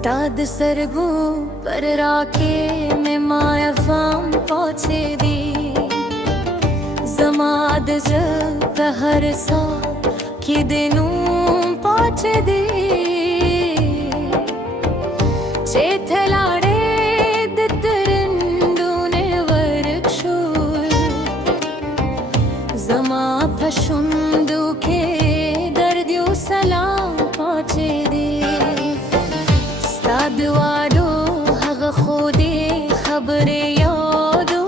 Stad sargu par rake me maya fam poche di Zamad jab har sa ki dinu poche di Chethalade ditterindune varkshul Zama phashundu ke dardyu salam poche di Stadwado hag khudi khabre yado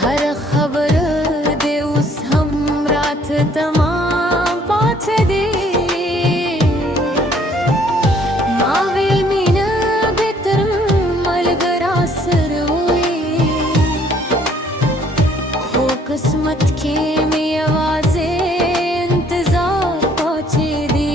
har khabar de us hum raat tamam poche di Mavil mina betar malgara saroi Ho qismat ke mein awaze intezar poche di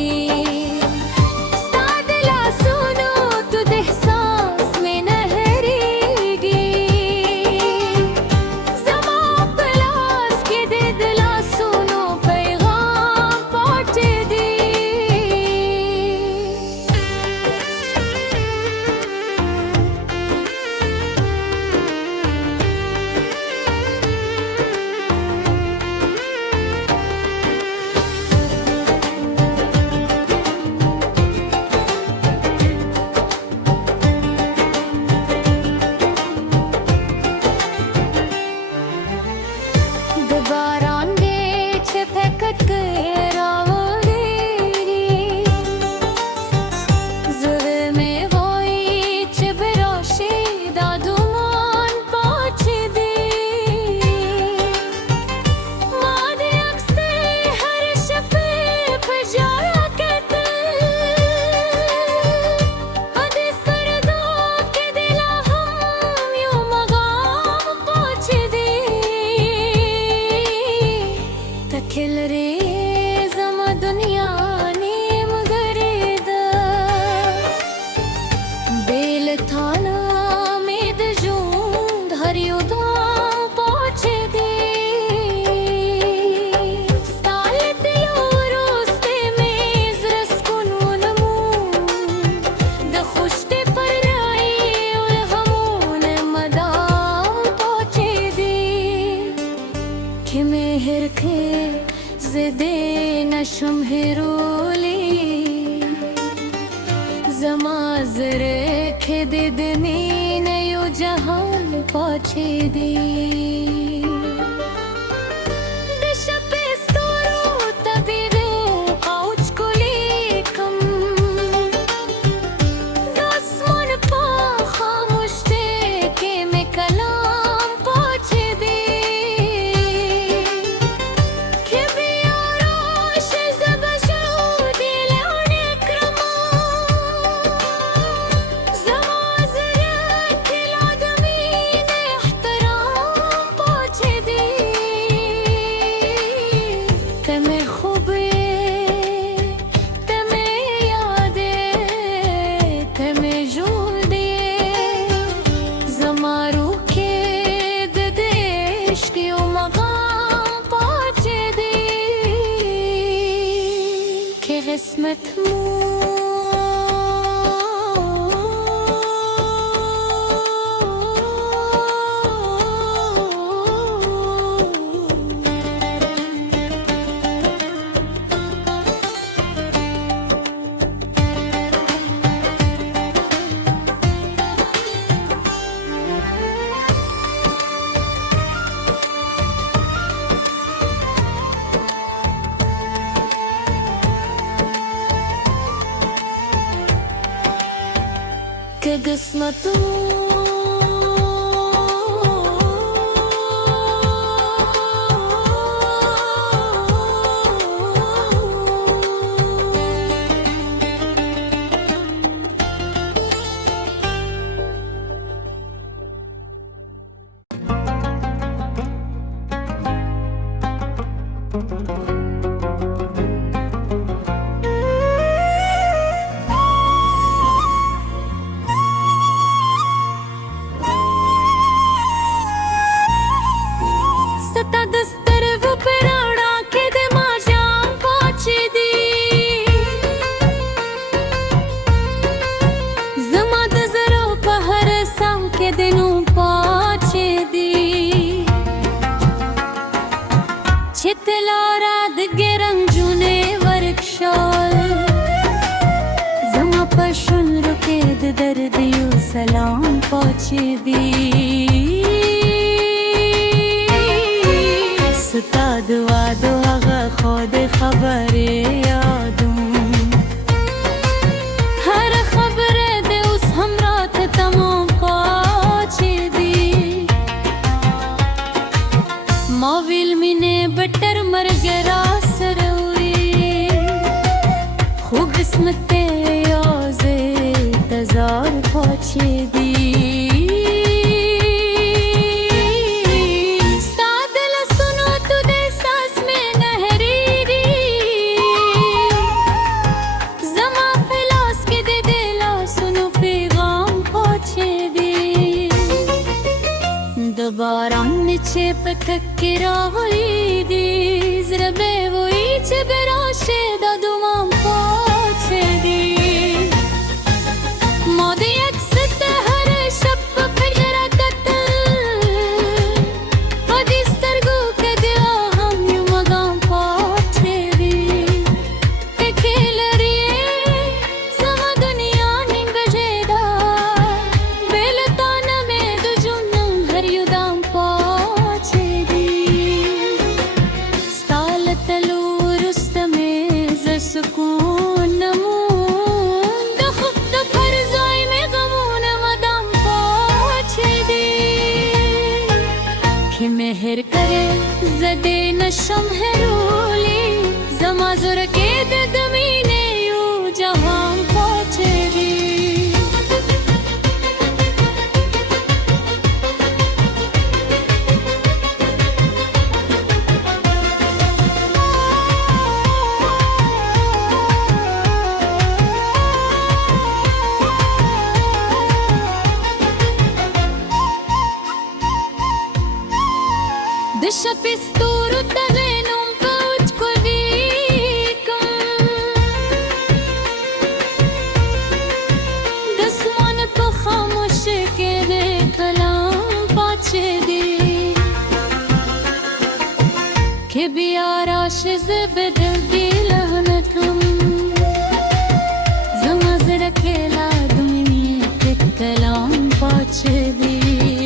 सलाम पहुँचे दी ستاد وادو هغه خود خبرې یادم هر خبره د اوس هم راته تمام پاتې دي ما ویل مینې بټر مرګ را سره وي خو قسمت یازې تزار پاتې دي باران چې پکک کې راغلي دي زړه به وایي چې به راشي دا دوام پاتې دي ما د عکس ته هر شب په پنجره کتل په دې سترګو کې د هم یو مقام پاتې دي کې لري زما دنیا نیم بجې ده بېلتانه مې د جنون هر یو سکون نمون د خوب د پر ځای مې غمونه مدام پاتې دي که مهر کرے زده نشم هرولی زما زور کې د مینې یو جهان پاتې دي د شپې ستورو ته غنوم پوت کولیکم د اسمان په خاموشۍ کې د کلام پاتې دي که بیا راشي زه به دل ګیله نه کړم زما زړه کې لا د مینې تک کلام پاتې دي